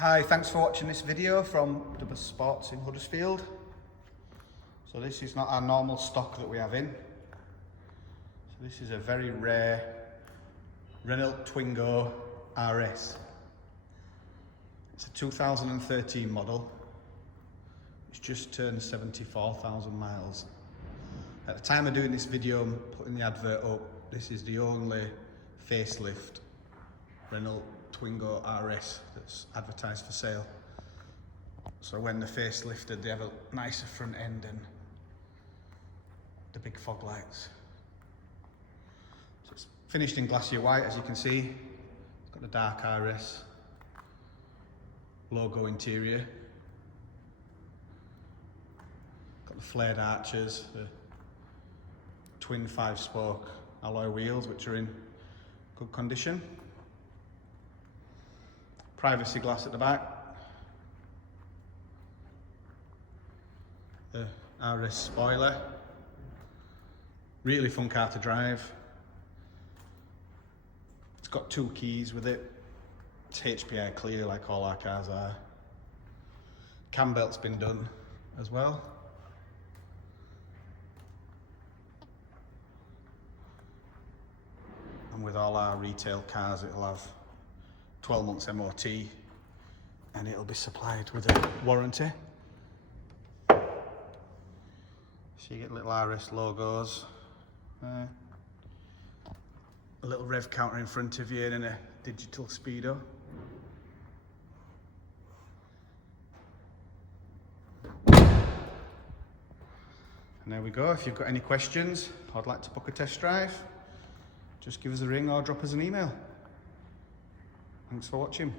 Hi, thanks for watching this video from Double Sports in Huddersfield. So this is not our normal stock that we have in. So this is a very rare Renault Twingo RS. It's a 2013 model. It's just turned 74,000 miles. At the time of doing this video and putting the advert up, this is the only facelift Renault Twingo RS that's advertised for sale. So when they're facelifted, they have a nicer front end and the big fog lights. So it's finished in Glacier white, as you can see. It's got the dark RS logo interior. Got the flared arches, the twin 5-spoke alloy wheels, which are in good condition. Privacy glass at the back. The RS spoiler. Really fun car to drive. It's got 2 keys with it. It's HPI clear like all our cars are. Cambelt's been done as well. And with all our retail cars, it'll have 12 months MOT and it'll be supplied with a warranty. So you get little RS logos, a little rev counter in front of you and a digital speedo. And there we go. If you've got any questions or would like to book a test drive, just give us a ring or drop us an email. Thanks for watching.